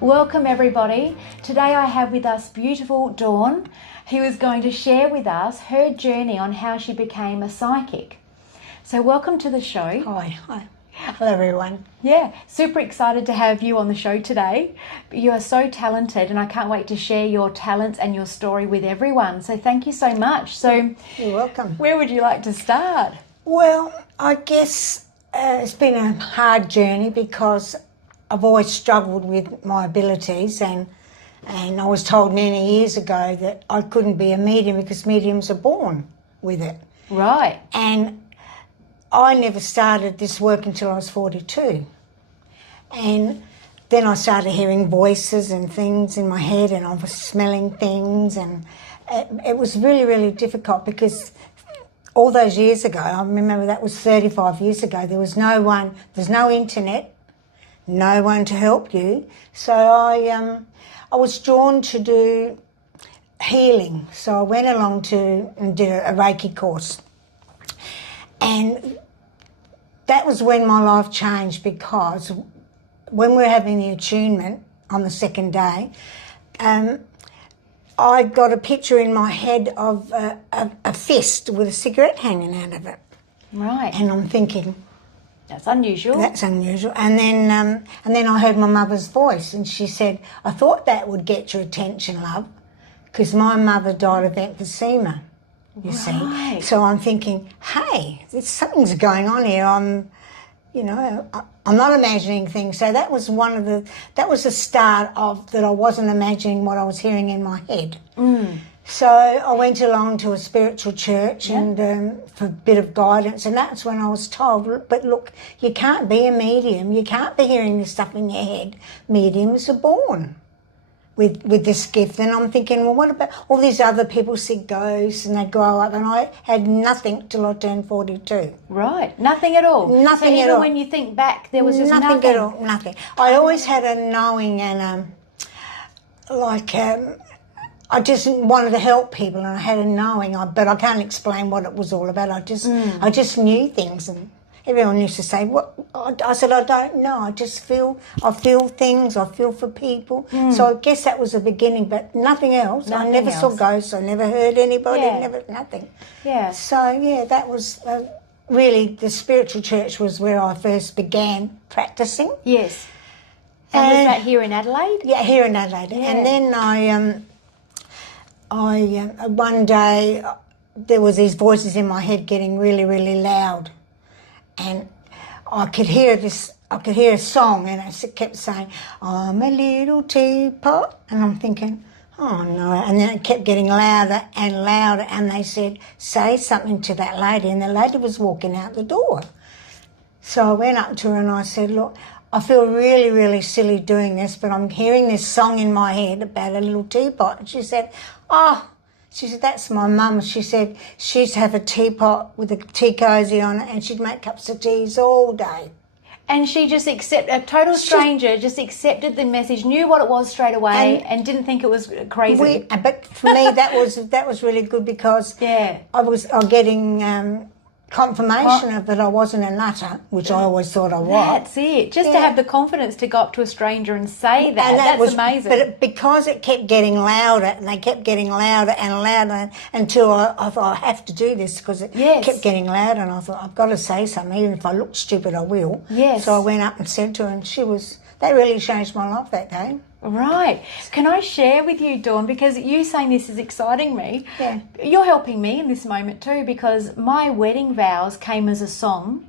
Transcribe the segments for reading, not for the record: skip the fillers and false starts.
Welcome everybody. Today I have with us beautiful Dawn, who is going to share with us her journey on how she became a psychic. So welcome to the show. Hi. Hello everyone. Yeah, super excited to have you on the show today. You are so talented and I can't wait to share your talents and your story with everyone. So thank you so much. So you're welcome. Where would you like to start? Well, I guess it's been a hard journey because I've always struggled with my abilities and I was told many years ago that I couldn't be a medium because mediums are born with it. Right. And I never started this work until I was 42. And then I started hearing voices and things in my head and I was smelling things and it was really, really difficult because all those years ago, I remember that was 35 years ago, there's no internet, no one to help you. So I was drawn to do healing. So I went along and did a Reiki course. And that was when my life changed because when we were having the attunement on the second day, I got a picture in my head of a fist with a cigarette hanging out of it. Right. And I'm thinking, that's unusual. That's unusual. And then I heard my mother's voice and she said, I thought that would get your attention, love, because my mother died of emphysema, you see. So I'm thinking, hey, something's going on here. I'm not imagining things. So that was that was the start of that I wasn't imagining what I was hearing in my head. Mm. So I went along to a spiritual church and for a bit of guidance, and that's when I was told, but look, you can't be a medium, you can't be hearing this stuff in your head. Mediums are born with this gift. And I'm thinking, well, what about all these other people see ghosts and they grow up, and I had nothing till I turned 42. Right, nothing at all. Nothing at all. So even when you think back, there was just nothing. Nothing at all, nothing. I always had a knowing and I just wanted to help people, and I had a knowing, but I can't explain what it was all about. I just knew things, and everyone used to say, "What?" I said, "I don't know. I feel things. I feel for people." So I guess that was the beginning, but nothing else. I never saw ghosts. I never heard anybody. Nothing. Yeah. So yeah, that was really the spiritual church was where I first began practicing. Yes. And was that here in Adelaide? Yeah, here in Adelaide. Yeah. And then I one day there was these voices in my head getting really, really loud, and I could hear a song, and it kept saying, "I'm a little teapot," and I'm thinking, oh no, and then it kept getting louder and louder, and they said, say something to that lady, and the lady was walking out the door. So I went up to her and I said, look, I feel really, really silly doing this, but I'm hearing this song in my head about a little teapot. And she said, that's my mum. She said she'd have a teapot with a tea cosy on it and she'd make cups of teas all day. And she just a total stranger just accepted the message, knew what it was straight away and didn't think it was crazy. But for me, that was really good because I was getting confirmation of that I wasn't a nutter, which I always thought I was. That's it. Just to have the confidence to go up to a stranger and say that. And that's amazing. But because it kept getting louder, and they kept getting louder and louder until I thought, I have to do this because it kept getting louder, and I thought, I've got to say something. Even if I look stupid, I will. Yes. So I went up and said to her, and that really changed my life that day. Right. Can I share with you, Dawn, because you saying this is exciting me. Yeah. You're helping me in this moment too, because my wedding vows came as a song.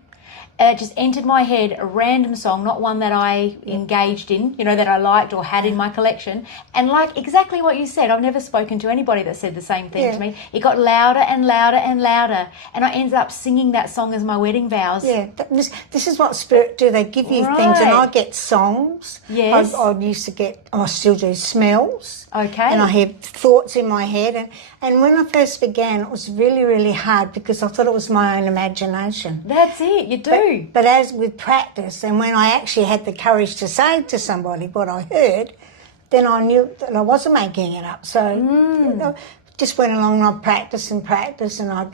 It just entered my head, a random song, not one that I engaged in, that I liked or had in my collection. And like exactly what you said, I've never spoken to anybody that said the same thing to me. It got louder and louder and louder. And I ended up singing that song as my wedding vows. Yeah, this is what spirit do. They give you things, and I get songs. Yes. I still do smells. Okay. And I have thoughts in my head. And when I first began, it was really, really hard because I thought it was my own imagination. That's it, you do. But as with practice, and when I actually had the courage to say to somebody what I heard, then I knew that I wasn't making it up. So just went along and I'd practice, and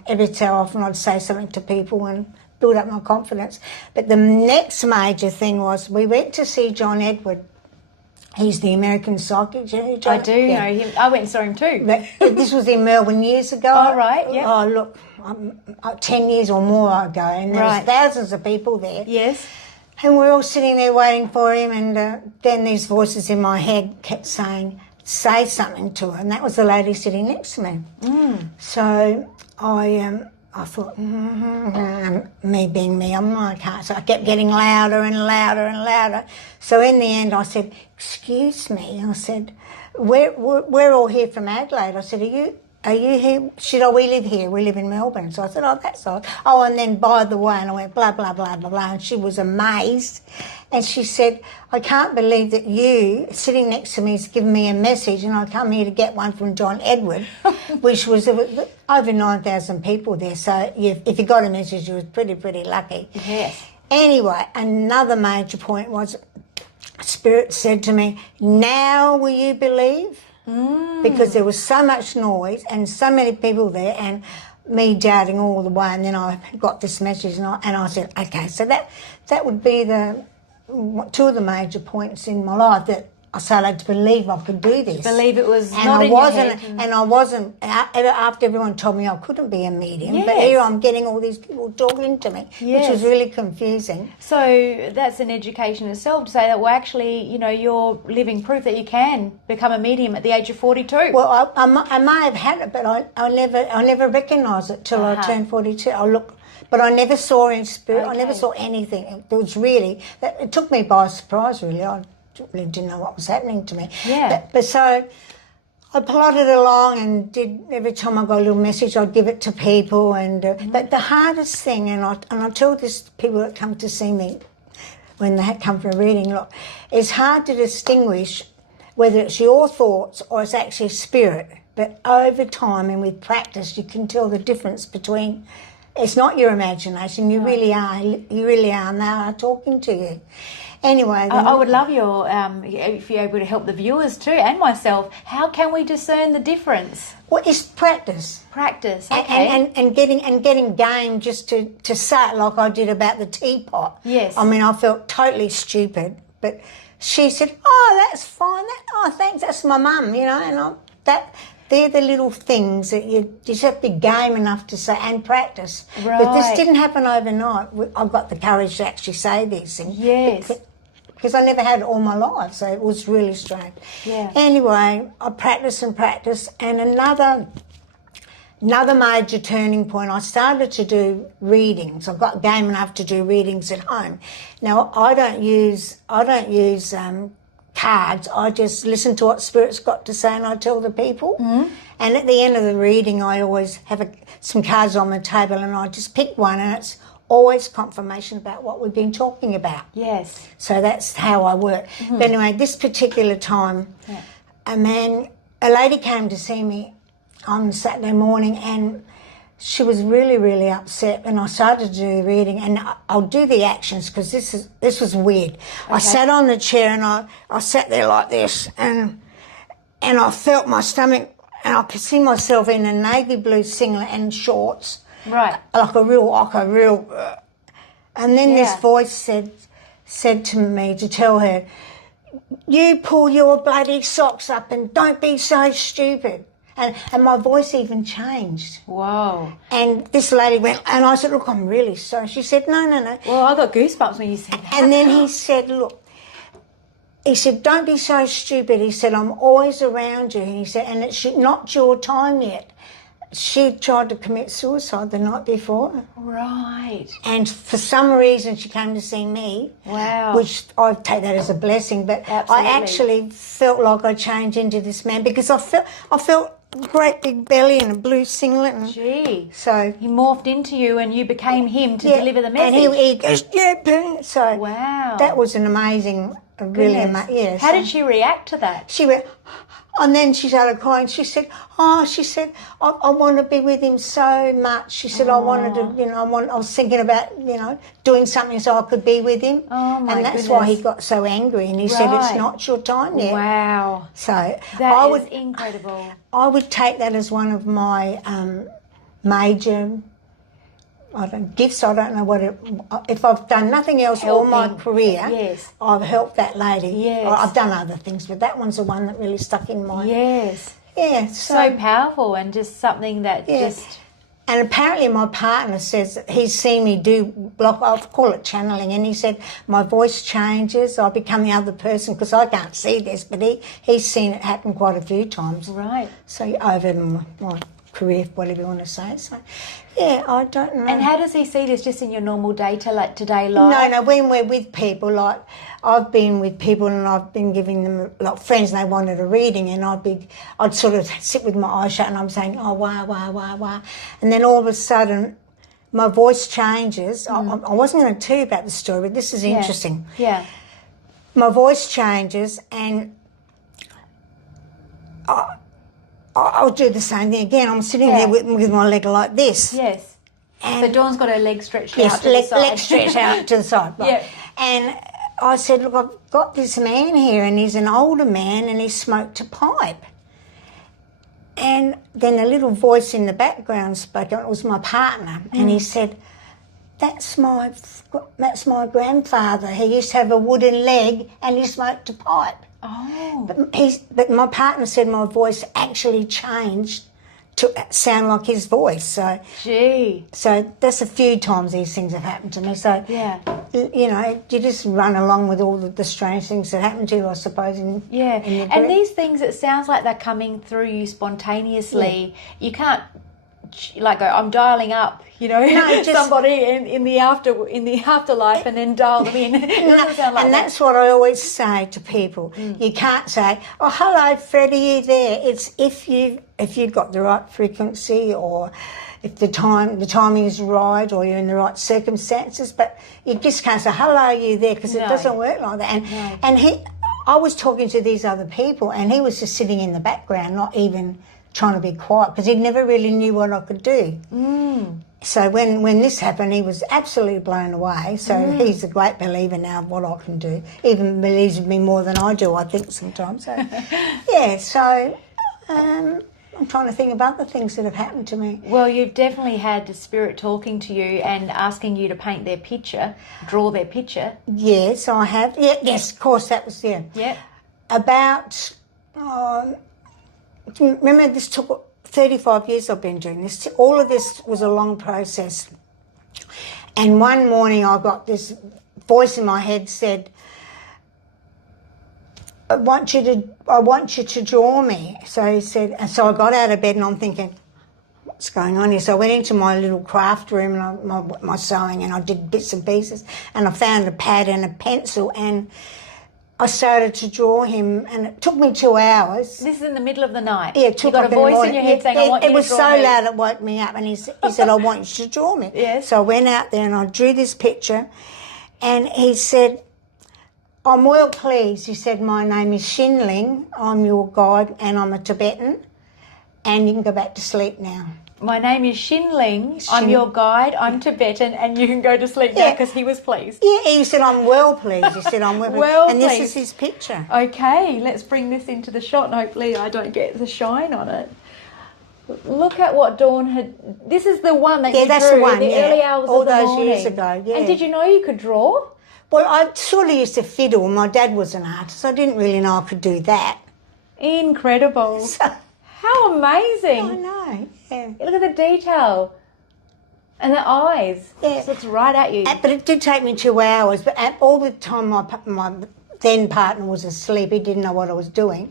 every so often I'd say something to people and build up my confidence. But the next major thing was we went to see John Edward He's the American psychic. I do know him. I went and saw him too. This was in Melbourne years ago. Oh, right, yeah. Oh, look, 10 years or more ago, and there was thousands of people there. Yes. And we're all sitting there waiting for him, and then these voices in my head kept saying, say something to her, and that was the lady sitting next to me. So I thought, me being me, I can't. So I kept getting louder and louder and louder. So in the end I said, excuse me. I said, we're all here from Adelaide. I said, are you here? She said, oh, we live here. We live in Melbourne. So I said, oh, that's odd. Oh, and then by the way, and I went blah, blah, blah, blah, blah. And she was amazed. And she said, I can't believe that you, sitting next to me, has given me a message, and I come here to get one from John Edward, which was over 9,000 people there. So if you got a message, you was pretty lucky. Yes. Anyway, another major point was Spirit said to me, now will you believe? Because there was so much noise and so many people there, and me doubting all the way, and then I got this message, and I said, okay, so that would be two of the major points in my life that I started to believe I could do this. Believe it was and not I in wasn't, your head. and I wasn't, after everyone told me I couldn't be a medium, Yes. but here I'm getting all these people talking to me, Yes. which was really confusing. So that's an education itself to say that, well, actually, you're living proof that you can become a medium at the age of 42. Well, I may have had it, but I never recognised it till I turned 42. But I never saw in spirit. Okay. I never saw anything. It was really, it took me by surprise, really. I really didn't know what was happening to me. Yeah. But so I plodded along and did, every time I got a little message, I'd give it to people. And but the hardest thing, and I tell this to people that come to see me when they come for a reading, look, it's hard to distinguish whether it's your thoughts or it's actually spirit. But over time and with practice, you can tell the difference between. It's not your imagination. You really are. You really are. And they are talking to you. Anyway, I would love your if you're able to help the viewers too and myself. How can we discern the difference? Well, it's practice. Practice, okay. And getting game just to say it like I did about the teapot. Yes. I mean, I felt totally stupid, but she said, "Oh, that's fine. Thanks. That's my mum." And they're the little things that you just have to be game enough to say and practice. Right. But this didn't happen overnight. I've got the courage to actually say these things. Yes. Because I never had it all my life, so it was really strange. Yeah. Anyway, I practiced, and another major turning point, I started to do readings. I got game enough to do readings at home. Now, I don't use cards. I just listen to what Spirit's got to say and I tell the people. Mm-hmm. And at the end of the reading, I always have some cards on the table and I just pick one, and it's always confirmation about what we've been talking about. Yes. So that's how I work. Mm-hmm. But anyway, this particular time, a lady came to see me on Saturday morning, and she was really, really upset, and I started to do the reading, and I'll do the actions because this was weird. Okay. I sat on the chair and I sat there like this, and I felt my stomach, and I could see myself in a navy blue singlet and shorts, right? Like a real. And then this voice said to me to tell her, "You pull your bloody socks up and don't be so stupid." And my voice even changed. Whoa. And this lady went, and I said, "Look, I'm really sorry." She said, No. Well, I got goosebumps when you said that. And then he said, "Don't be so stupid." He said, "I'm always around you." And he said, "And it's not your time yet." She tried to commit suicide the night before. Right. And for some reason she came to see me. Wow. Which I take that as a blessing. But absolutely. I actually felt like I changed into this man because I felt great big belly and a blue singlet. And gee. So he morphed into you and you became him to deliver the message. And he goes, "Yeah." So wow. that was an amazing, really amazing. Yeah, how did she react to that? She went, and then she started crying. She said, I want to be with him so much. She said, I wanted to, I was thinking about, doing something so I could be with him. Oh, my And that's goodness. why he got so angry. And he said, "It's not your time yet." Wow. So that is incredible. I would take that as one of my major gifts. I don't know what if I've done nothing else all my career. Yes. I've helped that lady. Yes. I've done other things, but that one's the one that really stuck in my. Yes. Yeah. So powerful, and just something that just. And apparently my partner says he's seen me do I'll call it channeling, and he said my voice changes, I become the other person, because I can't see this, but he's seen it happen quite a few times. Right. So over my career, whatever you want to say. So, yeah, I don't know. And how does he see this, just in your normal day-to-day life? No, when we're with people, like I've been with people and I've been giving them, like friends, and they wanted a reading, and I'd sort of sit with my eyes shut and I'm saying, oh, wah, wah, wah, wah. And then all of a sudden my voice changes. I wasn't going to tell you about the story, but this is interesting. Yeah. My voice changes, and I'll do the same thing again. I'm sitting there with my leg like this. Yes. And so Dawn's got her leg stretched out to the side. Leg stretched out to the side. Right. Yeah. And I said, look, I've got this man here, and he's an older man, and he smoked a pipe. And then a little voice in the background spoke. It was my partner, and he said, that's my grandfather. He used to have a wooden leg, and he smoked a pipe. Oh. But my partner said my voice actually changed to sound like his voice. So, gee. So that's a few times these things have happened to me. So, yeah, you know, you just run along with all the strange things that happen to you, I suppose. In and these things, it sounds like they're coming through you spontaneously. You can't like go, I'm dialing up, you know, somebody in the afterlife, and then dial them in. It doesn't sound like that's what I always say to people. You can't say, oh, hello, Fred, are you there? It's if you've got the right frequency, or if the timing is right, or you're in the right circumstances, but you just can't say, hello, are you there? Because it doesn't work like that. And I was talking to these other people, and he was just sitting in the background, not even trying to be quiet, because he never really knew what I could do. So when this happened, he was absolutely blown away. So he's a great believer now of what I can do. Even believes in me more than I do, I think, sometimes. So, yeah, so I'm trying to think of other things that have happened to me. Well, you've definitely had the spirit talking to you and asking you to paint their picture, draw their picture. Yes, I have. Yeah, yes, of course, that was, Yeah. About... remember, this took 35 years I've been doing this. All of this was a long process. And one morning I got this voice in my head said, I want you to draw me. So he said, and so I got out of bed and I'm thinking, what's going on here? So I went into my little craft room and my sewing, and I did bits and pieces, and I found a pad and a pencil, and I started to draw him, and it took me 2 hours. This is in the middle of the night. Yeah, it took you got a voice in your head saying, I want you to draw me. It was so loud it woke me up, and he said, I want you to draw me. Yes. So I went out there and I drew this picture, and he said, I'm well pleased. He said, my name is Shin Ling, I'm your guide, and I'm a Tibetan, and you can go back to sleep now. My name is Shin Ling, I'm your guide, I'm Tibetan, and you can go to sleep now, because he was pleased. Yeah, he said, I'm well pleased. He said, I'm well pleased. And this is his picture. Okay, let's bring this into the shot, and hopefully I don't get the shine on it. Look at what Dawn had... This is the one that you that's drew the one, in the early hours all of the those morning. years ago, yeah. And did you know you could draw? Well, I sort of used to fiddle. My dad was an artist. I didn't really know I could do that. Incredible. How amazing. I know, yeah. Look at the detail. And the eyes. Yeah. Just looks right at you. But it did take me 2 hours. But all the time my then partner was asleep. He didn't know what I was doing.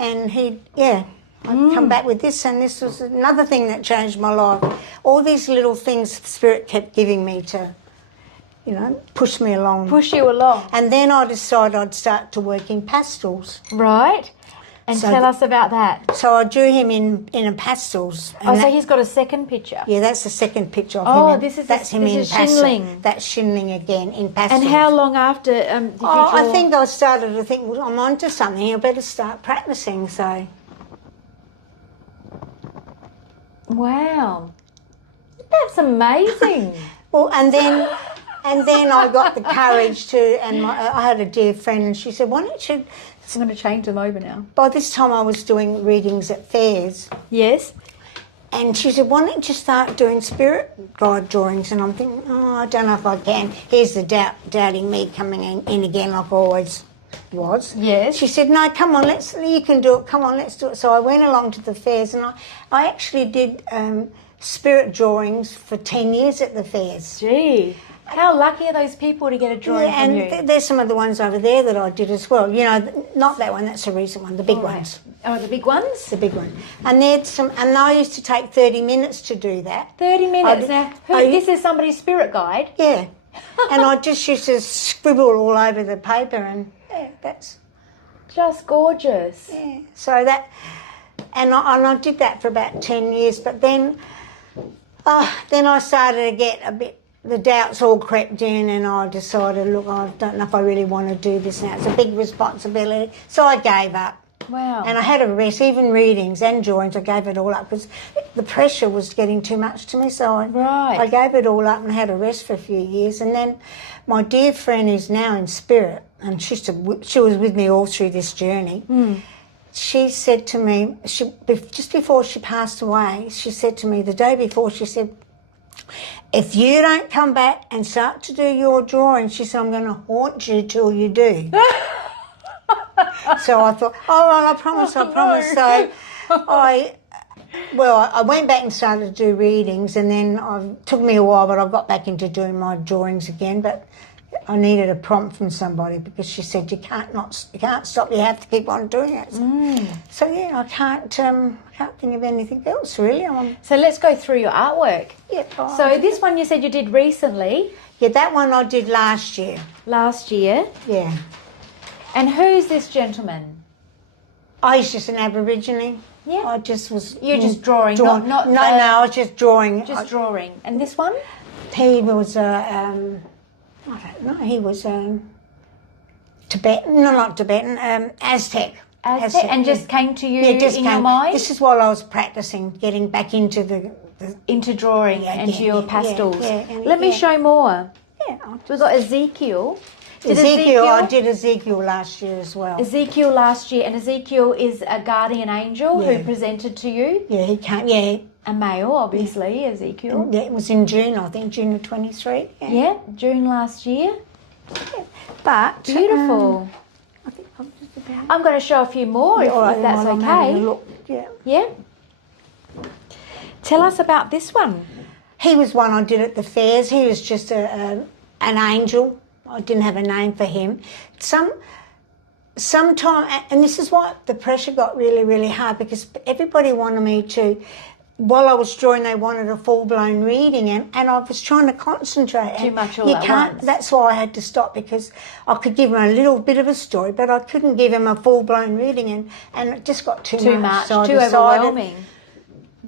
And I'd come back with this, and this was another thing that changed my life. All these little things the Spirit kept giving me to, you know, push me along. Push you along. And then I decided I'd start to work in pastels. Right. And so tell us about that. So I drew him in a pastels. So he's got a second picture. Yeah, that's the second picture of him. That's him in pastels. Shin Ling. That's Shin Ling again in pastels. And how long after did you draw? I think I started to think, well, I'm onto something. I better start practicing. So. Wow, that's amazing. Well, and then I got the courage to, and I had a dear friend, and she said, why don't you... I'm going to change them over now. By this time I was doing readings at fairs. Yes. And she said, why don't you start doing spirit guide drawings? And I'm thinking, oh, I don't know if I can. Here's the doubting me coming in again like I always was. Yes. She said, no, come on, you can do it. Come on, let's do it. So I went along to the fairs, and I actually did spirit drawings for 10 years at the fairs. Gee, how lucky are those people to get a drawing from you? And there's some of the ones over there that I did as well. You know, not that one, that's a recent one, the big ones. Oh, the big ones? The big one. And I used to take 30 minutes to do that. 30 minutes? This is somebody's spirit guide? Yeah. And I just used to scribble all over the paper, and that's... Just gorgeous. Yeah. So that... And I did that for about 10 years, but then I started to get a bit... The doubts all crept in, and I decided, look, I don't know if I really want to do this now. It's a big responsibility. So I gave up. Wow. And I had a rest, even readings and drawings, I gave it all up because the pressure was getting too much to me. So I gave it all up and had a rest for a few years. And then my dear friend is now in spirit, and she was with me all through this journey. She said to me, just before she passed away, she said to me the day before, she said, if you don't come back and start to do your drawing, she said, I'm going to haunt you till you do. So I thought, all right, I promise. So I went back and started to do readings, and then it took me a while, but I got back into doing my drawings again. But I needed a prompt from somebody because she said, you can't stop, you have to keep on doing it. So yeah, I can't think of anything else really. So let's go through your artwork. Yeah. So this one you said you did recently. Yeah, that one I did last year. Last year? Yeah. And who's this gentleman? I was just an Aborigine. Yeah. I just was... You're just drawing, No, I was just drawing. Just drawing. And this one? He was, I don't know, he was Tibetan, no, not Tibetan, Aztec. Aztec. And just came to you your mind? This is while I was practising, getting back into into drawing, into your pastels. Let me show more. Yeah. We've got Ezekiel. I did Ezekiel last year as well. Ezekiel last year, and Ezekiel is a guardian angel who presented to you. Yeah, he came. A male, obviously, Ezekiel. Yeah, it was in June, I think, June of 23. Yeah, June last year. Yeah. But beautiful. I think I'm just about. I'm going to show a few more if that's okay. Having a look. Yeah. Yeah. Tell us about this one. He was one I did at the fairs. He was just an angel. I didn't have a name for him. Sometime, and this is why the pressure got really, really hard, because everybody wanted me to, while I was drawing, they wanted a full-blown reading, and I was trying to concentrate. Too much all at once. That's why I had to stop, because I could give him a little bit of a story, but I couldn't give him a full-blown reading, and it just got too much. So too overwhelming.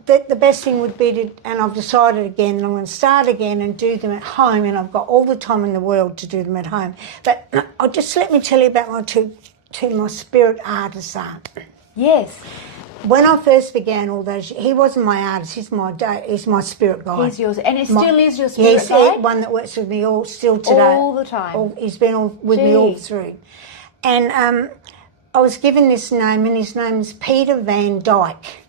The best thing would be to, and I've decided again, I'm going to start again and do them at home, and I've got all the time in the world to do them at home. But I'll just let me tell you about my spirit artist art. Yes. When I first began all those, he wasn't my artist, he's my spirit guide. He's yours, and it still is your spirit guide? He's one that works with me still today. All the time? He's been with me all through. And I was given this name, and his name is Peter Van Dyke.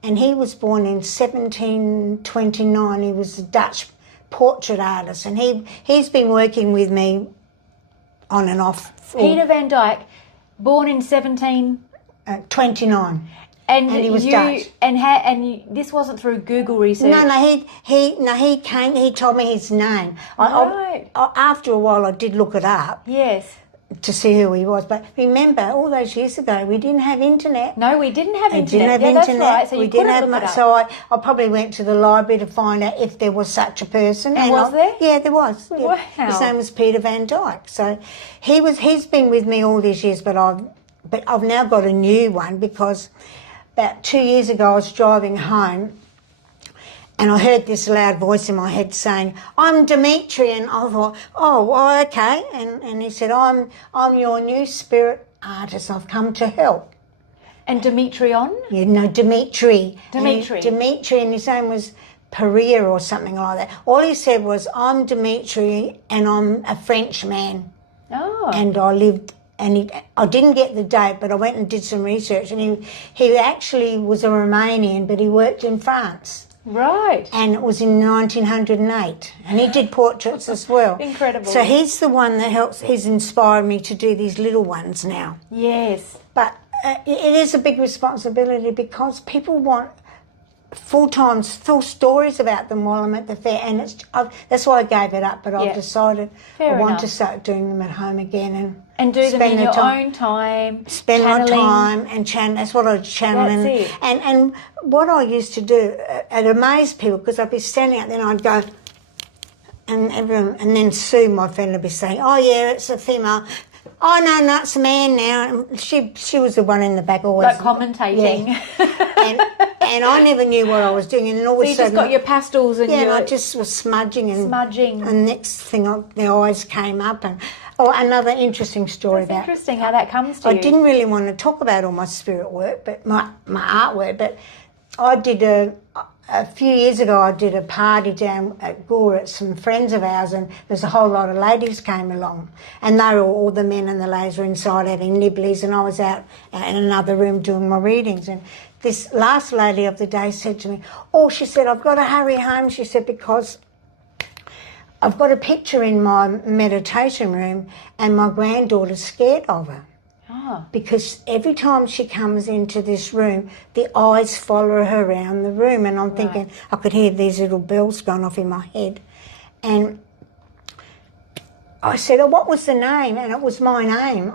And he was born in 1729. He was a Dutch portrait artist, and he's been working with me on and off. Peter Van Dyke, born in 29. And he was Dutch. And this wasn't through Google research. No, he came. He told me his name. Right. After a while, I did look it up. Yes. To see who he was, but remember, all those years ago, we didn't have internet. No, we didn't have internet. That's right. So you couldn't look it up. So I probably went to the library to find out if there was such a person. And was there? Yeah, there was. Wow. His name was Peter Van Dyke. So he's been with me all these years, but I've now got a new one, because about 2 years ago I was driving home, and I heard this loud voice in my head saying, "I'm Dimitri," and I thought, "Oh, well, okay." And he said, "I'm your new spirit artist. I've come to help." And Dimitri on? Yeah, no, Dimitri. Dimitri, and his name was Perea or something like that. All he said was, "I'm Dimitri, and I'm a French man." Oh. And I lived I didn't get the date, but I went and did some research, and he actually was a Romanian, but he worked in France. Right. And it was in 1908, and he did portraits as well. Incredible. So he's the one that he's inspired me to do these little ones now. Yes. But it is a big responsibility because people want full stories about them while I'm at the fair, and that's why I gave it up. But I've decided I want to start doing them at home again and do them in your own time. Spend my time and channel. That's what I channel. That's it. And what I used to do, it amazed people because I'd be standing out there and I'd go, and then Sue, my friend, would be saying, "Oh yeah, it's a female." "Oh no, no, it's a man now." And she was the one in the back always. Like commentating. Yeah. and I never knew what I was doing. And all of a sudden, just got your pastels and and I just was smudging. Smudging. And next thing, the eyes came up. And another interesting story That's interesting how that comes to you. I didn't really want to talk about all my spirit work, but my artwork. But I did a few years ago, I did a party down at Gore at some friends of ours, and there's a whole lot of ladies came along, and they were all the men and the ladies were inside having nibblies, and I was out in another room doing my readings. And this last lady of the day said to me, "Oh," she said, "I've got to hurry home," she said, "because I've got a picture in my meditation room and my granddaughter's scared of her." Because every time she comes into this room, the eyes follow her around the room. And I'm thinking, I could hear these little bells going off in my head. And I said, "Oh, what was the name?" And it was my name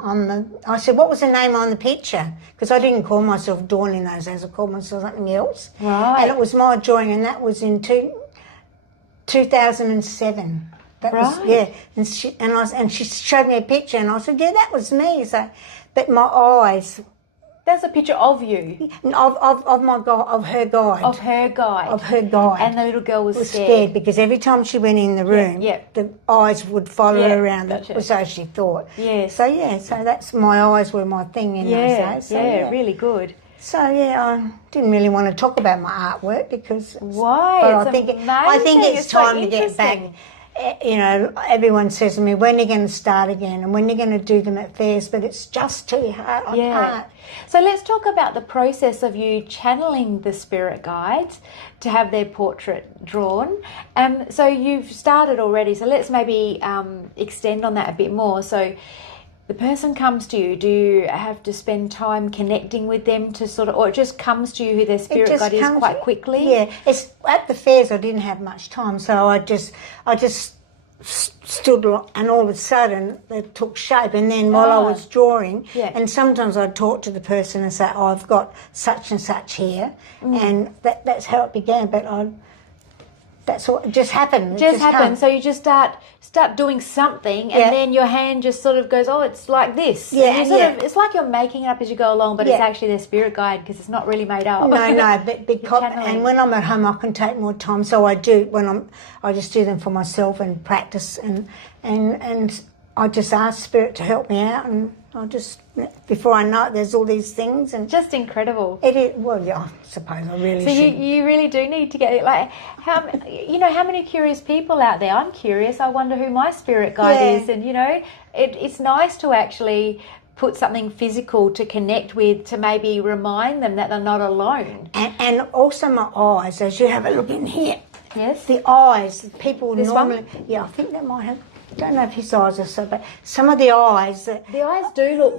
I said, "What was the name on the picture?" Because I didn't call myself Dawn in those days, I called myself something else. Right. And it was my drawing, and that was in 2007. That was, yeah. And she showed me a picture, and I said, "Yeah, that was me." So, but my eyes. That's a picture of you. Of my guide, of her guide. Of her guide. Of her guide. And the little girl was scared because every time she went in the room, the eyes would follow her around. Gotcha. So she thought. Yes. So so that's my eyes were my thing in those days. So, really good. So I didn't really want to talk about my artwork because why? But I think it's time to get back. You know, everyone says to me, "When are you going to start again? And when are you going to do them at fairs?" But it's just too hard. I can't. So let's talk about the process of you channeling the spirit guides to have their portrait drawn. So you've started already. So let's maybe extend on that a bit more. So the person comes to you. Do you have to spend time connecting with them to sort of, or it just comes to you who their spirit guide is quite quickly? Yeah, it's at the fairs. I didn't have much time, so I just stood, and all of a sudden it took shape. And then while I was drawing, and sometimes I'd talk to the person and say, "Oh, I've got such and such here," and that's how it began. But that's what just happened. Just happened. So you just start doing something, and then your hand just sort of goes, "Oh, it's like this." Yeah, it's like you're making it up as you go along, but it's actually their spirit guide because it's not really made up. No, but because and when I'm at home, I can take more time. So I do I just do them for myself and practice, and I just ask Spirit to help me out, and I just before I know it, there's all these things, and just incredible. It is. Well, yeah, I suppose I really. So you really do need to get it. Like how many curious people out there? I'm curious. I wonder who my spirit guide is, and it's nice to actually put something physical to connect with, to maybe remind them that they're not alone. And also my eyes, as you have a look in here. Yes. The eyes. People this normally. One? Yeah, I think that might have. I don't know if his eyes are so, but some of the eyes. The eyes do look.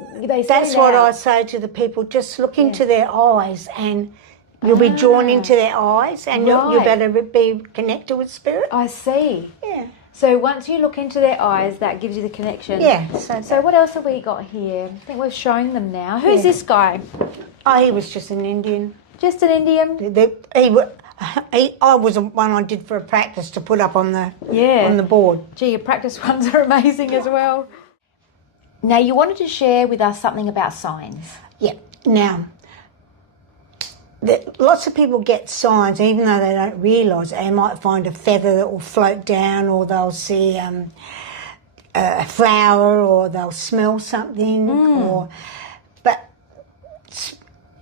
That's what I say to the people. Just look into their eyes, and you'll be drawn into their eyes, and you'll better be connected with spirit. I see. Yeah. So once you look into their eyes, that gives you the connection. Yeah. So what else have we got here? I think we're showing them now. Who's this guy? Oh, he was just an Indian. Just an Indian? I was one I did for a practice to put up on the board. Gee, your practice ones are amazing as well. Now, you wanted to share with us something about signs. Yeah. Now, lots of people get signs, even though they don't realise it. They might find a feather that will float down, or they'll see a flower, or they'll smell something. But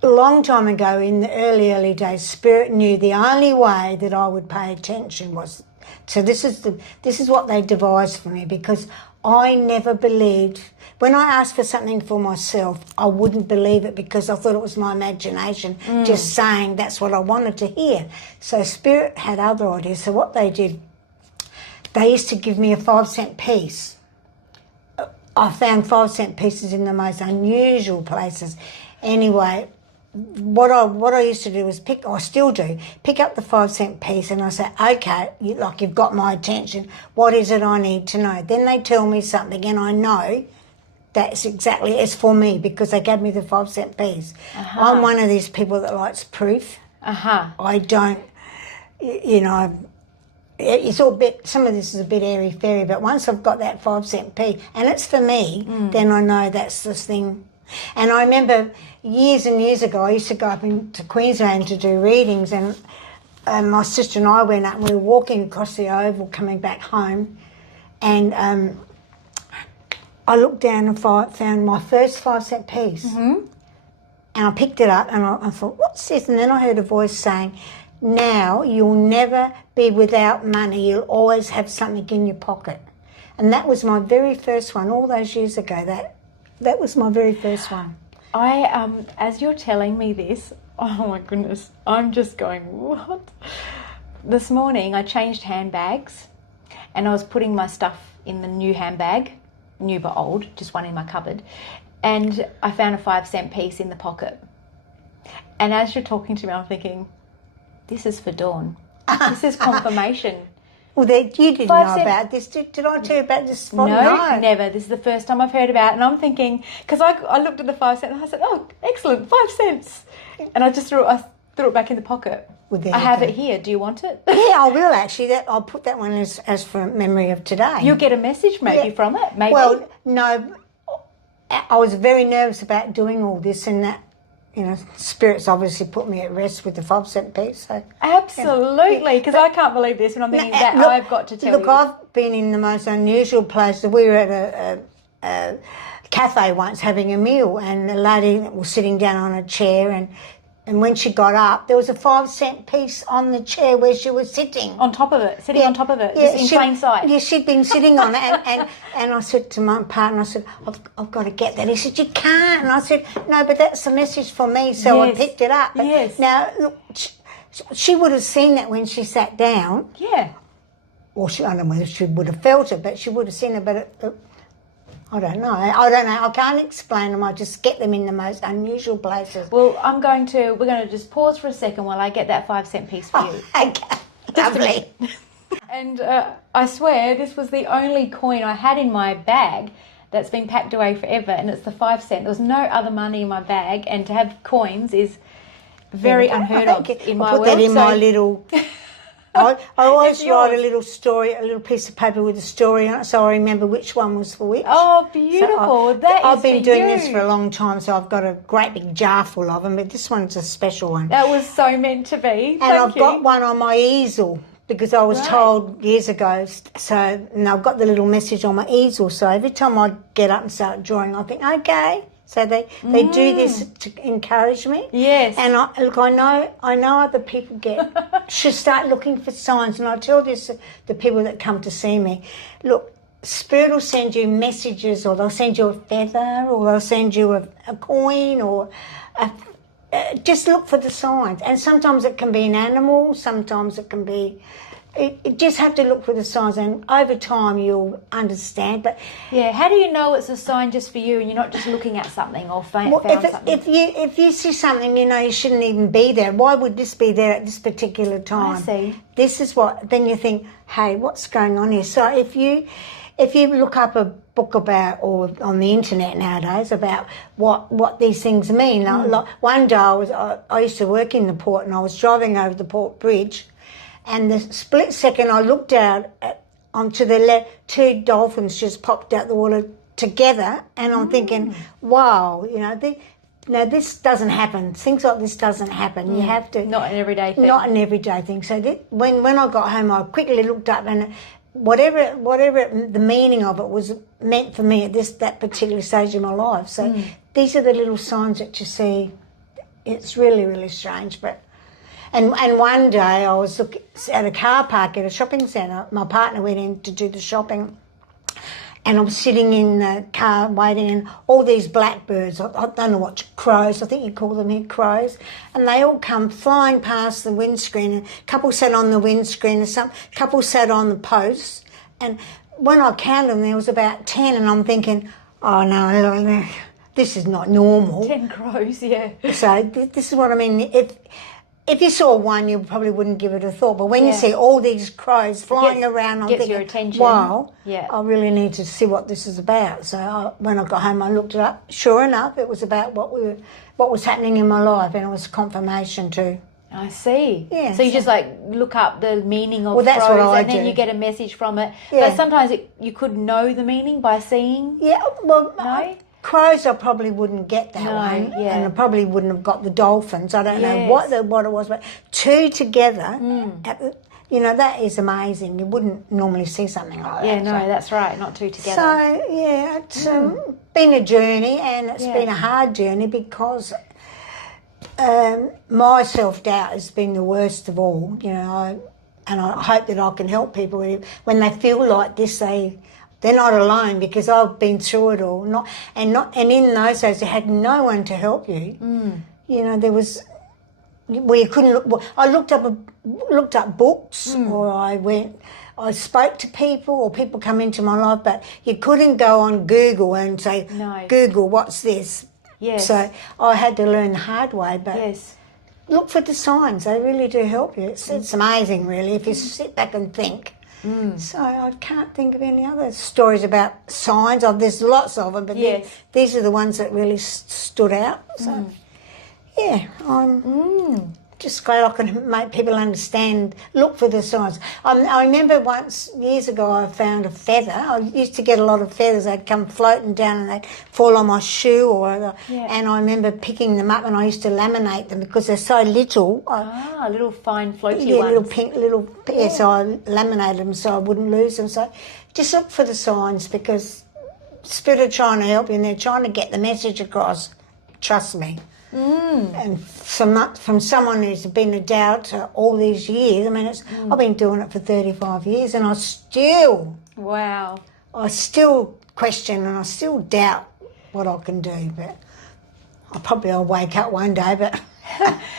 a long time ago, in the early days, Spirit knew the only way that I would pay attention was. So this is what they devised for me, because I never believed. When I asked for something for myself, I wouldn't believe it because I thought it was my imagination just saying that's what I wanted to hear. So Spirit had other ideas. So what they did, they used to give me a 5-cent piece. I found 5-cent pieces in the most unusual places. Anyway, what I used to do was I still do, pick up the 5-cent piece and I say, okay, you've got my attention. What is it I need to know? Then they tell me something and I know that's exactly, it's for me because they gave me the 5-cent piece. I'm one of these people that likes proof. I don't, it's all some of this is a bit airy-fairy, but once I've got that 5-cent piece and it's for me, then I know that's the thing. And I remember years and years ago, I used to go up into Queensland to do readings, and my sister and I went up and we were walking across the oval coming back home, and I looked down and found my first 5-cent piece. And I picked it up and I thought, what's this? And then I heard a voice saying, now you'll never be without money, you'll always have something in your pocket. And that was my very first one, all those years ago. That was my very first one. As you're telling me this, oh my goodness, I'm just going, what? This morning I changed handbags and I was putting my stuff in the new handbag, new but old, just one in my cupboard, and I found a 5-cent piece in the pocket. And as you're talking to me, I'm thinking, this is for Dawn. This is confirmation. Well, you didn't know about this. Did I tell you about this? No, never. This is the first time I've heard about it. And I'm thinking, because I looked at the 5-cent and I said, oh, excellent, 5 cents. And I just threw it back in the pocket. Well, I have it here. Do you want it? Yeah, I will actually. I'll put that one as for memory of today. You'll get a message maybe from it, maybe. Well, no, I was very nervous about doing all this and that. Spirit's obviously put me at rest with the 5-cent piece. So, absolutely, because I can't believe this, and I'm thinking that I've got to tell you. Look, I've been in the most unusual places. We were at a cafe once having a meal, and a lady was sitting down on a chair, and when she got up, there was a 5-cent piece on the chair where she was sitting. On top of it, on top of it, just in plain sight. Yeah, she'd been sitting on it, and I said to my partner, I said, I've got to get that. He said, you can't. And I said, no, but that's a message for me, so I picked it up. But now, look, she would have seen that when she sat down. Yeah. Or I don't know whether she would have felt it, but she would have seen it, but I don't know. I can't explain them. I just get them in the most unusual places. Well, we're going to just pause for a second while I get that 5-cent piece for you. Okay. Lovely. And I swear this was the only coin I had in my bag that's been packed away forever, and it's the 5-cent. There was no other money in my bag, and to have coins is very unheard of in my world. I put that in my little... I always write a little story, a little piece of paper with a story on it, so I remember which one was for which. Oh, beautiful. So I've been doing this for a long time, so I've got a great big jar full of them, but this one's a special one. That was so meant to be. And I've got one on my easel because I was told years ago, and I've got the little message on my easel, so every time I get up and start drawing, I think, okay. So they do this to encourage me. Yes. And I know other people should start looking for signs. And I tell this to the people that come to see me. Look, Spirit will send you messages, or they'll send you a feather, or they'll send you a coin, or just look for the signs. And sometimes it can be an animal, sometimes it can be... You just have to look for the signs, and over time you'll understand. But yeah, how do you know it's a sign just for you and you're not just looking at something or found something? If you see something, you shouldn't even be there. Why would this be there at this particular time? I see. This is what. Then you think, hey, what's going on here? So if you look up a book about, or on the internet nowadays, about what these things mean. Like one day I used to work in the port, and I was driving over the port bridge. And the split second I looked out onto the left, 2 dolphins just popped out the water together, and I'm thinking, wow, this doesn't happen. Things like this doesn't happen. You have to... Not an everyday thing. Not an everyday thing. So when I got home, I quickly looked up, and whatever the meaning of it was meant for me at that particular stage of my life. So these are the little signs that you see. It's really, really strange, but... And one day I was at a car park at a shopping centre. My partner went in to do the shopping, and I'm sitting in the car waiting, and all these blackbirds, I don't know what, crows, I think you call them here, crows, and they all come flying past the windscreen. A couple sat on the windscreen, and some couple sat on the posts, and when I counted them, there was about 10, and I'm thinking, oh no, this is not normal. 10 crows, yeah. So this is what I mean. If you saw one, you probably wouldn't give it a thought. But when you see all these crows flying around, I'm thinking, your attention. wow, Yeah. I really need to see what this is about. So when I got home, I looked it up. Sure enough, it was about what was happening in my life, and it was confirmation too. I see. Yeah, so you just like look up the meaning of that's crows, what I and then do. you get a message from it. Yeah. But sometimes you could know the meaning by seeing. Yeah, well, No? crows I probably wouldn't get that one, yeah. and I probably wouldn't have got the dolphins. I don't know Yes. what it was, but two together, that is amazing. You wouldn't normally see something like Yeah, that. no, that's right. Not two together. So, yeah, it's been a journey, and it's been a hard journey because my self-doubt has been the worst of all, and I hope that I can help people when they feel like this, they're not alone, because I've been through it all. And in those days, you had no one to help you. There was where you couldn't look. I looked up books, or I spoke to people, or people come into my life, but you couldn't go on Google and say, Google, what's this? Yes. So I had to learn the hard way. But yes. look for the signs; they really do help you. It's amazing, really, if you sit back and think. So I can't think of any other stories about signs. There's lots of them, but these are the ones that really stood out. So, yeah, I'm just glad I can make people understand, look for the signs. I remember once, years ago, I found a feather. I used to get a lot of feathers. They'd come floating down and they'd fall on my shoe, and I remember picking them up, and I used to laminate them because they're so little. Little fine floaty ones. Little pink, so I laminated them so I wouldn't lose them. So just look for the signs, because Spirit are trying to help you, and they're trying to get the message across. Trust me. And from someone who's been a doubter all these years, I mean, I've been doing it for 35 years, and I still question, and I still doubt what I can do, but I'll wake up one day, but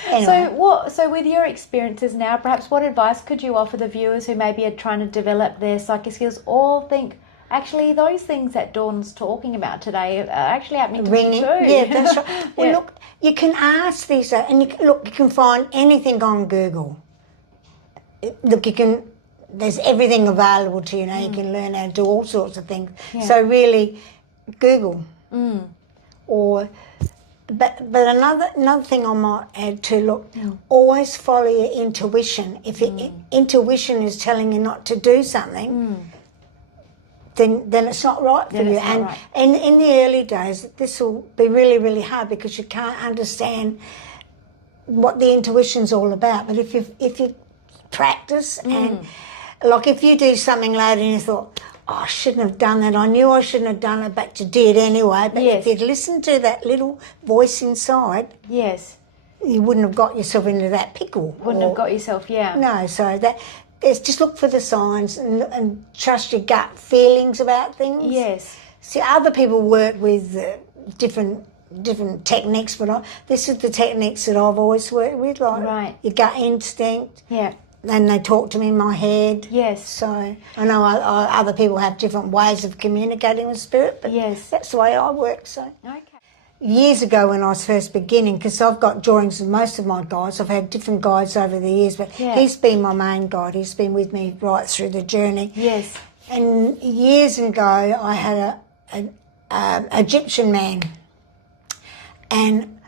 anyway. So with your experiences now, perhaps what advice could you offer the viewers who maybe are trying to develop their psychic skills, or think, actually, those things that Dawn's talking about today are actually happening to me too? Yeah, that's right. Well, look, you can ask these, and you can find anything on Google. Look, there's everything available to you now. You can learn how to do all sorts of things. Yeah. So really, Google. But another thing I might add to, look, always follow your intuition. If your intuition is telling you not to do something, then it's not right for you. And in the early days, this will be really, really hard, because you can't understand what the intuition's all about. But if you practice, and like if you do something later and you thought, I shouldn't have done that, I knew I shouldn't have done it, but you did anyway. But if you'd listened to that little voice inside, you wouldn't have got yourself into that pickle. Have got yourself, No, so it's just look for the signs and trust your gut feelings about things. Yes. See, other people work with different techniques, but this is the techniques that I've always worked with, like your gut instinct. Yeah. Then they talk to me in my head. Yes. So I know other people have different ways of communicating with spirit, but that's the way I work. So. Okay. Years ago when I was first beginning, because I've got drawings of most of my guides, I've had different guides over the years, but he's been my main guide. He's been with me right through the journey. Yes. And years ago I had an Egyptian man, and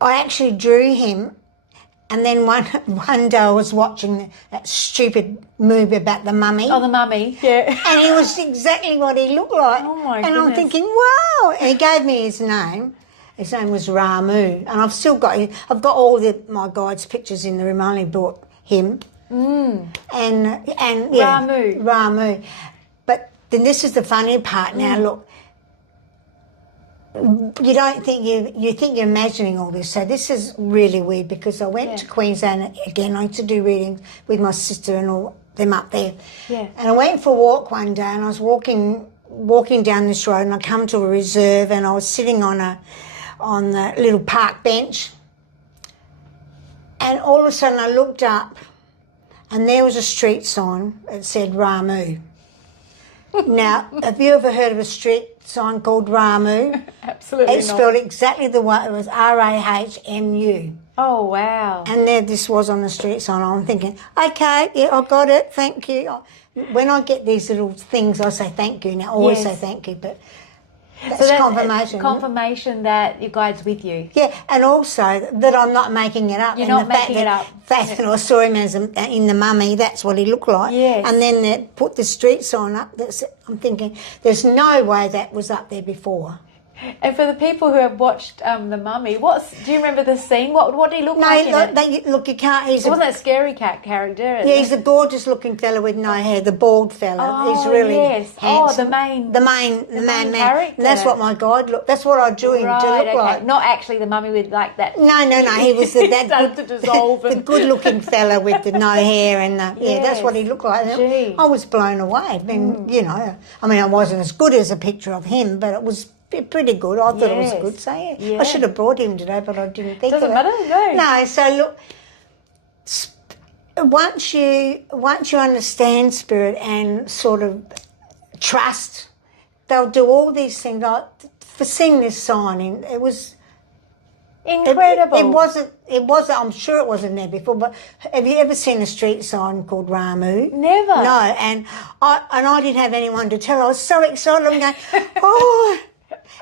I actually drew him. And then one day I was watching that stupid movie about the mummy. Oh, the mummy, yeah. And he was exactly what he looked like. Oh, my goodness. And I'm thinking, wow. And he gave me his name. His name was Ramu. And I've still got all my guides' pictures in the room. I only bought him. And Ramu. But then this is the funny part now, look. You don't think you think you're imagining all this. So this is really weird, because I went to Queensland again. I used to do readings with my sister and all them up there. Yeah. And I went for a walk one day, and I was walking walking down this road and I come to a reserve and I was sitting on the little park bench, and all of a sudden I looked up and there was a street sign that said Ramu. Now, have you ever heard of a street sign called Ramu? Absolutely It's spelled exactly the way it was, Rahmu. Oh, wow. And there this was on the street sign. I'm thinking, okay, yeah, I got it, thank you. When I get these little things, I say thank you. Now, I always say thank you, but that's confirmation. Confirmation that your guide's with you. Yeah, and also that I'm not making it up. You're and not the making it up. The fact that I saw him as in the Mummy, that's what he looked like. Yes. And then they put the street sign up. I'm thinking, there's no way that was up there before. And for the people who have watched The Mummy, do you remember the scene? What did he look like in it? Look, you can't. It wasn't a scary character. Yeah, he's a gorgeous-looking fella with no hair, the bald fella. Oh, he's really yes. handsome. The main man. character. And that's what my guide looked. That's what I drew him to look like. Not actually the Mummy with like that. No. He was the good-looking fella with the no hair and that's what he looked like. Gee. I was blown away. I mean, I wasn't as good as a picture of him, but it was pretty good. I thought it was good. So I should have brought him today, but I didn't think Doesn't of matter, it. No. So look, once you understand spirit and sort of trust, they'll do all these things. Like for seeing this sign, it was incredible. It wasn't. I'm sure it wasn't there before. But have you ever seen a street sign called Ramu? Never. No. And I didn't have anyone to tell. I was so excited. I'm going, oh.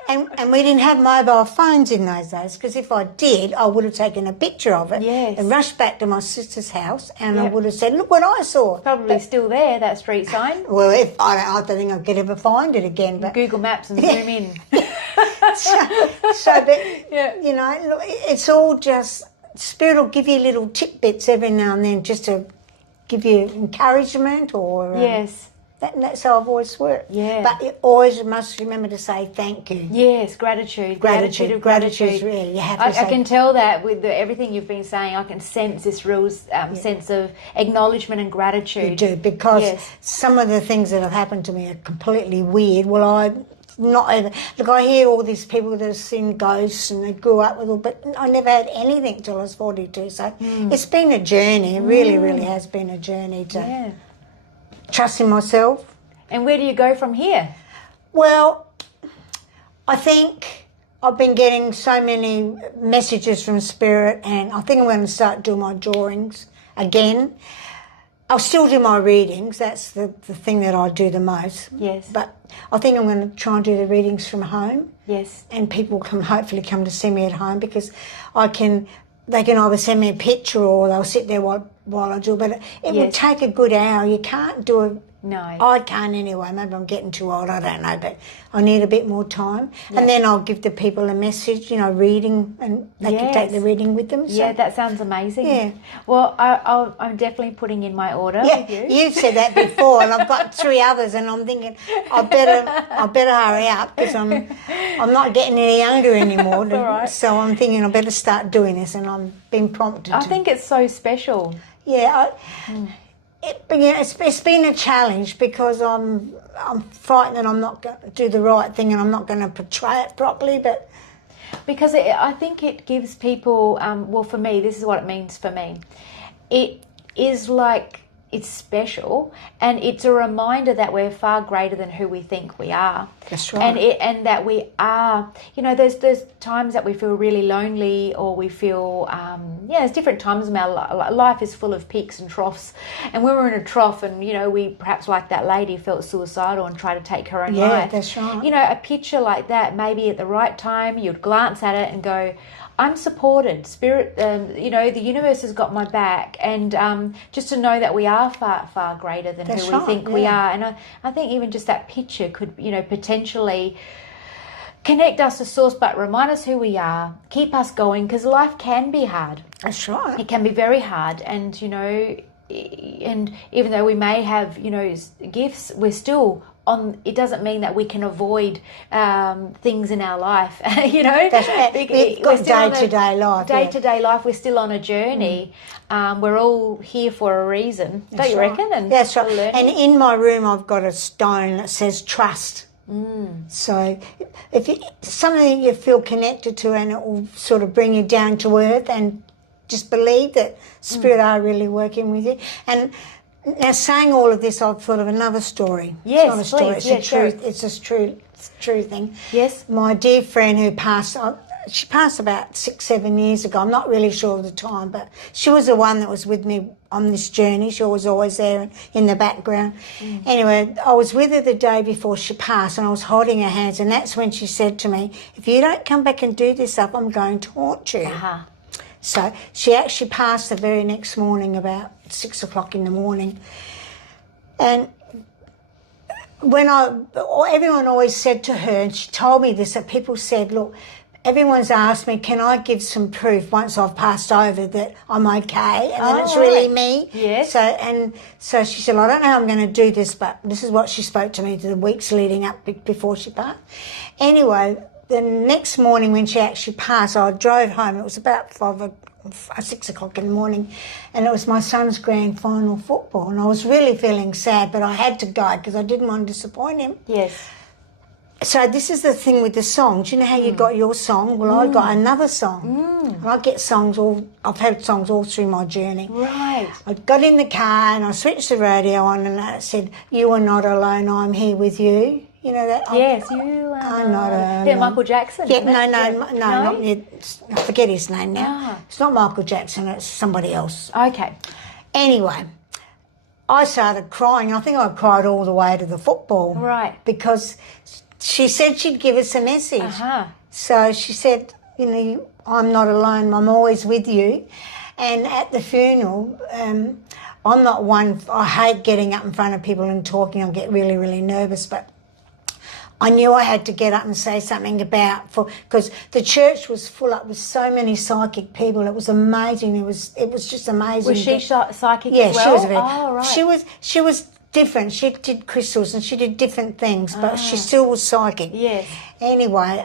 And we didn't have mobile phones in those days, because if I did, I would have taken a picture of it and rushed back to my sister's house, and I would have said, look what I saw. Probably still there, that street sign. Well, I don't think I could ever find it again. But Google Maps and zoom in. Look, it's all just, Spirit will give you little tidbits every now and then just to give you encouragement or... yes. That's how I've always worked. Yeah. But you always must remember to say thank you. Yes, gratitude. Gratitude. Really, you have to say. I can tell that with everything you've been saying. I can sense this real sense of acknowledgement and gratitude. You do, because some of the things that have happened to me are completely weird. Well, I hear all these people that have seen ghosts and they grew up with all, but I never had anything till I was 42. So it's been a journey. It really, really has been a journey to trust in myself. And where do you go from here? Well, I think I've been getting so many messages from Spirit, and I think I'm going to start doing my drawings again. I'll still do my readings. That's the thing that I do the most. Yes. But I think I'm going to try and do the readings from home. Yes. And people can hopefully come to see me at home, because they can either send me a picture or they'll sit there while I do it. But it would take a good hour. You can't do it. No. I can't anyway. Maybe I'm getting too old. I don't know. But I need a bit more time. Yeah. And then I'll give the people a message, reading, and they can take the reading with them. So. Yeah, that sounds amazing. Yeah. Well, I'm definitely putting in my order with you. You've said that before, and I've got 3 others, and I'm thinking I better hurry up, because I'm not getting any younger anymore. That's all right. So I'm thinking I better start doing this, and I'm being prompted. I think it's so special. Yeah. It's been a challenge, because I'm frightened that I'm not going to do the right thing and I'm not going to portray it properly. But because I think it gives people, well, for me, this is what it means for me. It is like, it's special, and it's a reminder that we're far greater than who we think we are. That's right. And that we are, there's times that we feel really lonely, or we feel, there's different times in our life is full of peaks and troughs. And when we're in a trough and, we perhaps, like that lady, felt suicidal and tried to take her own life. Yeah, that's right. A picture like that, maybe at the right time, you'd glance at it and go, I'm supported. Spirit, the universe has got my back, and just to know that we are far, far greater than who we think we are. And I think even just that picture could, potentially connect us to Source, but remind us who we are, keep us going, because life can be hard. That's right. It can be very hard, and and even though we may have gifts, we're still on. It doesn't mean that we can avoid things in our life. That's right. We've got day-to-day life. Day-to-day life. We're still on a journey. We're all here for a reason. That's don't you right. reckon? And that's right. And in my room, I've got a stone that says trust. So if something you feel connected to, and it will sort of bring you down to earth, and just believe that Spirit are really working with you. And now, saying all of this, I've thought of another story. Yes, it's not a story, please. it's a truth. It's a true thing. Yes. My dear friend who passed, she passed about 6-7 years ago. I'm not really sure of the time, but she was the one that was with me on this journey. She was always there in the background. Anyway, I was with her the day before she passed, and I was holding her hands, and that's when she said to me, if you don't come back and do this up, I'm going to haunt you. So she actually passed the very next morning about 6 o'clock in the morning. And everyone always said to her, and she told me this, that people said, look, everyone's asked me, can I give some proof once I've passed over that I'm okay and that it's really me? Yes. So she said, well, I don't know how I'm going to do this, but this is what she spoke to me the weeks leading up before she passed. Anyway, the next morning when she actually passed, I drove home. It was about 6 o'clock in the morning, and it was my son's grand final football, and I was really feeling sad, but I had to go because I didn't want to disappoint him. Yes. So this is the thing with the songs. You know how you got your song? Well, I got another song. And I get songs I've had songs all through my journey. Right. I got in the car and I switched the radio on, and it said, you are not alone, I'm here with you. You know that? Yes, you are not alone. Yeah, Michael Jackson. Yeah, isn't it? no, not yet. I forget his name now. It's not Michael Jackson, it's somebody else. Okay. Anyway, I started crying. I think I cried all the way to the football. Right. Because she said she'd give us a message. So she said, you know, I'm not alone, I'm always with you. And at the funeral, I'm not one, I hate getting up in front of people and talking. I get really, really nervous, but I knew I had to get up and say something because the church was full up with so many psychic people. It was amazing. It was just amazing. Was she psychic yeah, as well? She was right. She was different. She did crystals and she did different things, but she still was psychic. Yes. Anyway,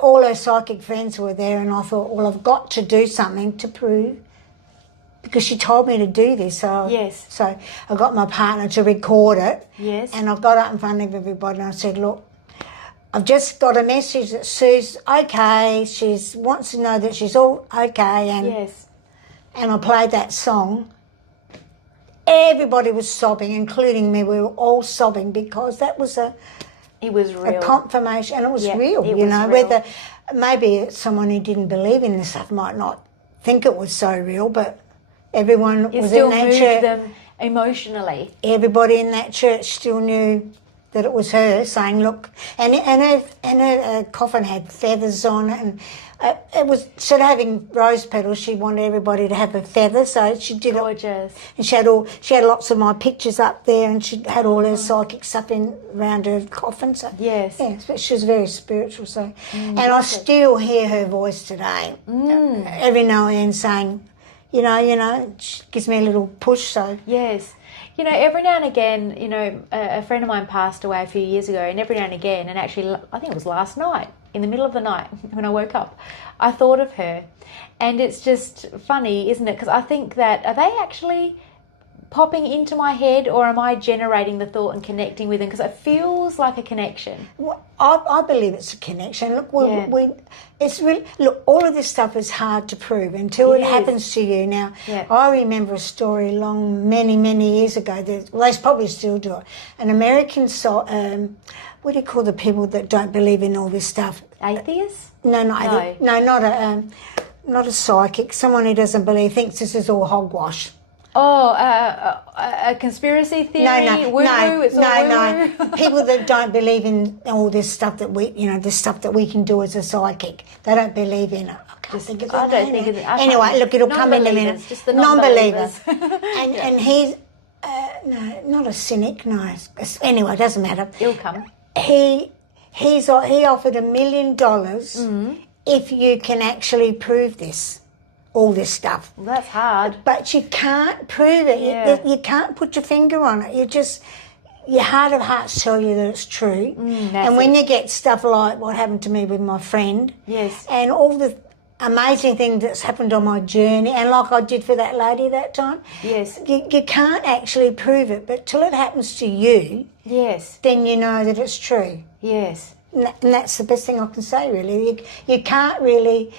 all her psychic friends were there, and I thought, well, I've got to do something to prove, because she told me to do this. So, yes. So I got my partner to record it. Yes. And I got up in front of everybody and I said, look, I've just got a message that Sue's okay. She wants to know that she's all okay. And, yes. And I played that song. Everybody was sobbing, including me. We were all sobbing because that was it was real. A confirmation, and it was real, it you was know, real. whether maybe someone who didn't believe in this stuff might not think it was so real, but everyone was in that church. Them emotionally. Everybody in that church still knew that it was her, saying, look, and her coffin had feathers on it, and it was, instead of having rose petals, she wanted everybody to have a feather, so she did gorgeous. It. And she had lots of my pictures up there, and she had all her psychic stuff around her coffin. So yes. Yeah, but she was very spiritual. So, and I still hear her voice today, every now and then saying, you know, she gives me a little push. So yes. You know, every now and again, you know, a friend of mine passed away a few years ago, and every now and again, and actually I think it was last night, in the middle of the night when I woke up, I thought of her. And it's just funny, isn't it? Because I think that, are they actually popping into my head, or am I generating the thought and connecting with them? Because it feels like a connection. Well, I believe it's a connection. Look, it's really, look, all of this stuff is hard to prove until it happens to you. Now, I remember a story many years ago. They probably still do it. An American, what do you call the people that don't believe in all this stuff? Atheists? No, not a psychic. Someone who doesn't believe, thinks this is all hogwash. Oh, a conspiracy theory? No. Woo-woo? People that don't believe in all this stuff that the stuff that we can do as a psychic, they don't believe in it. Anyway, look, it'll come in a minute. Just the non-believers. and he's not a cynic. No. Anyway, it doesn't matter. It'll come. He offered $1 million if you can actually prove this. All this stuff. Well, that's hard. But you can't prove it. Yeah. You can't put your finger on it. Your heart of hearts tell you that it's true. And when you get stuff like what happened to me with my friend, yes, and all the amazing things that's happened on my journey, and like I did for that lady that time, yes, you can't actually prove it. But till it happens to you, Yes. then you know that it's true. Yes. And that's the best thing I can say, really. You can't really...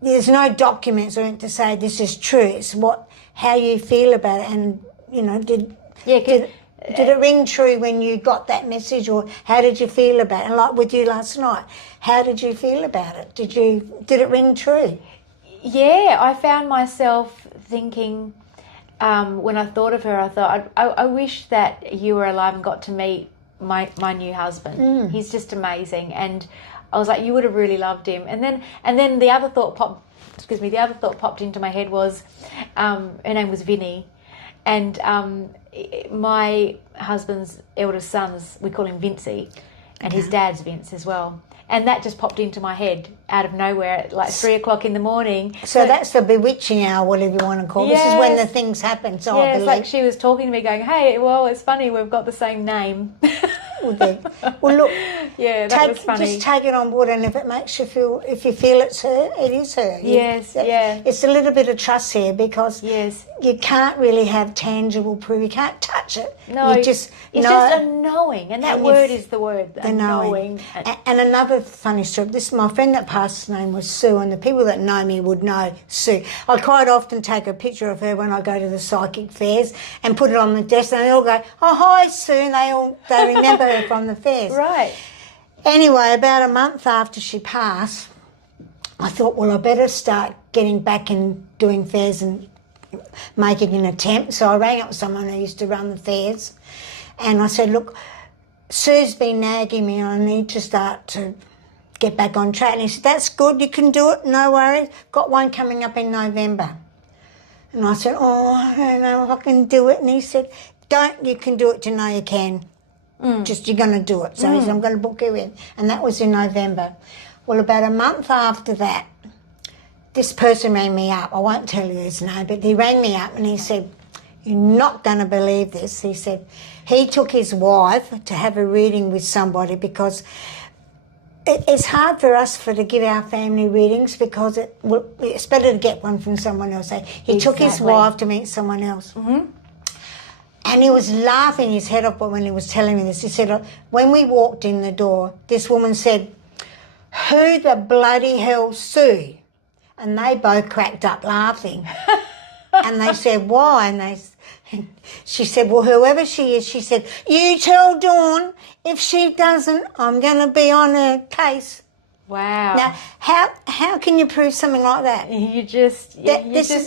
there's no documents or anything to say this is true. It's how you feel about it. And, you know, did it ring true when you got that message, or how did you feel about it? And like with you last night, how did you feel about it? Did it ring true? Yeah, I found myself thinking, when I thought of her, I thought, I wish that you were alive and got to meet my new husband. He's just amazing. And I was like, you would have really loved him. And then the other thought popped into my head was, her name was Vinny, and my husband's eldest son's, we call him Vincey, and his dad's Vince as well. And that just popped into my head out of nowhere at like 3 o'clock in the morning. So that's the bewitching hour, whatever you want to call it. Yes. This is when the things happen, so I it's believe. like she was talking to me going, hey, well, it's funny, we've got the same name. Well, look, yeah, that was funny. Just take it on board, and if it makes you feel, if you feel it's her, it is her. Yes, yeah. It's a little bit of trust here, because yes, you can't really have tangible proof. You can't touch it. No, you just it's know, just a knowing, and that word is the word, the knowing. And another funny story, my friend that passed, his name was Sue, and the people that know me would know Sue. I quite often take a picture of her when I go to the psychic fairs and put it on the desk, and they all go, oh, hi, Sue, and they remember her from the fairs. Right. Anyway, about a month after she passed, I thought, well, I better start getting back and doing fairs and making an attempt. So I rang up someone who used to run the fairs, and I said, look, Sue's been nagging me, and I need to start to get back on track. And he said, that's good, you can do it, no worries. Got one coming up in November. And I said, oh, I don't know if I can do it. And he said, you can do it to know you can. Just you're going to do it. So he said, I'm going to book you in. And that was in November. Well, about a month after that, this person rang me up. I won't tell you his name, but he rang me up and he said, you're not going to believe this. He said he took his wife to have a reading with somebody, because it's hard for us to give our family readings, because it's better to get one from someone else. So he took his wife to meet someone else. And he was laughing his head off when he was telling me this. He said, when we walked in the door, this woman said, who the bloody hell, Sue? And they both cracked up laughing. And they said, why? And she said, well, whoever she is, she said, you tell Dawn, if she doesn't, I'm going to be on her case. Wow. Now, how can you prove something like that? You just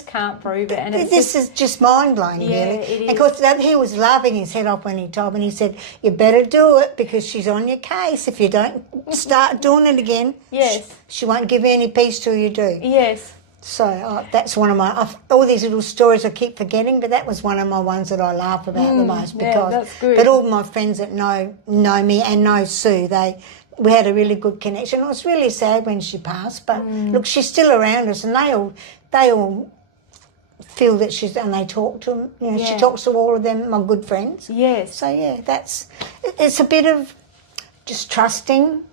can't prove it. And this is just mind-blowing, yeah, really. It is. And of course, he was laughing his head off when he told me. And he said, you better do it, because she's on your case. If you don't start doing it again, yes, she won't give you any peace till you do. Yes. So that's one of my... all these little stories I keep forgetting, but that was one of my ones that I laugh about the most. Because, that's good. But all my friends that know me and know Sue, we had a really good connection. It was really sad when she passed, but look, she's still around us, and they all feel that she's, and they talk to them. You know, she talks to all of them, my good friends. Yes. So it's a bit of just trusting.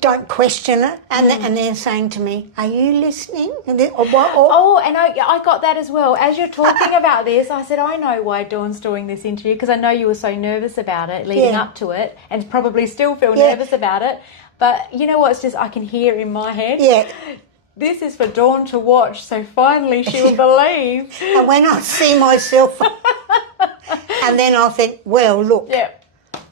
Don't question it, and they're saying to me, "Are you listening?" And I got that as well. As you're talking about this, I said, I know why Dawn's doing this interview, because I know you were so nervous about it leading up to it, and probably still feel nervous about it. But you know what? It's just I can hear in my head. Yeah. This is for Dawn to watch, so finally she will believe. And when I see myself, and then I think, well, look. Yeah.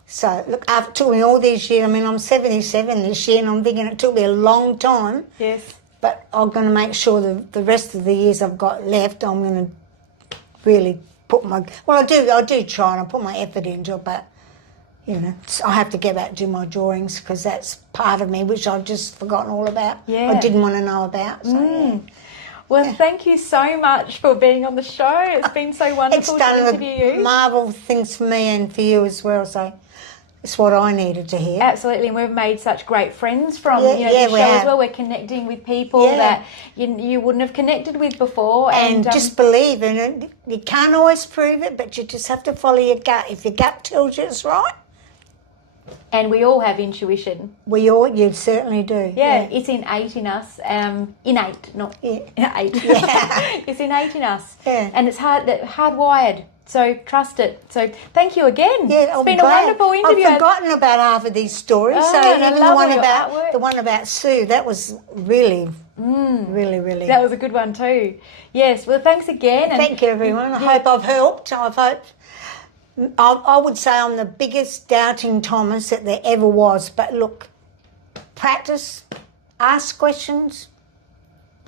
So, look, it took me all these years. I mean, I'm 77 this year, and I'm thinking it took me a long time. Yes. But I'm going to make sure the rest of the years I've got left, I'm going to really put my... Well, I do try, and I put my effort into it, but, you know, I have to get back to do my drawings, because that's part of me, which I've just forgotten all about. Yeah. I didn't want to know about, so, yeah. Well, thank you so much for being on the show. It's been so wonderful to interview you. It's done marvel things for me and for you as well, so... It's what I needed to hear. Absolutely, and we've made such great friends from the show as well. We're connecting with people that you wouldn't have connected with before. And just believe in it. You can't always prove it, but you just have to follow your gut. If your gut tells you it's right. And we all have intuition. You certainly do. Yeah, it's innate in us. Innate, not innate. Yeah. It's innate in us. Yeah. And it's hardwired. So trust it. So thank you again. Yeah, it's been a wonderful interview. I've forgotten about half of these stories. Oh, so and I even love the one about Sue, that was really, really. That was a good one too. Yes. Well, thanks again. And thank you, everyone. I hope I've helped. I would say I'm the biggest doubting Thomas that there ever was. But look, practice, ask questions.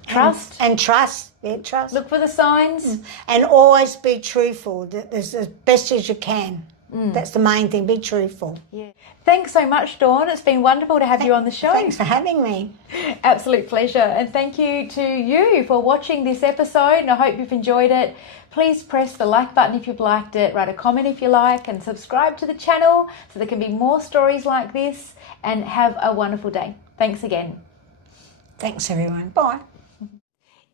Trust. And trust. Yeah, trust. Look for the signs. And always be truthful, as best as you can. That's the main thing, be truthful. Yeah. Thanks so much, Dawn. It's been wonderful to have you on the show. Thanks for having me. Absolute pleasure. And thank you to you for watching this episode, and I hope you've enjoyed it. Please press the like button if you've liked it, write a comment if you like, and subscribe to the channel so there can be more stories like this, and have a wonderful day. Thanks again. Thanks, everyone. Bye.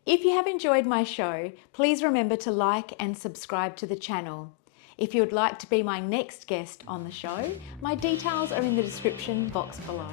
If you have enjoyed my show, please remember to like and subscribe to the channel. If you would like to be my next guest on the show, my details are in the description box below.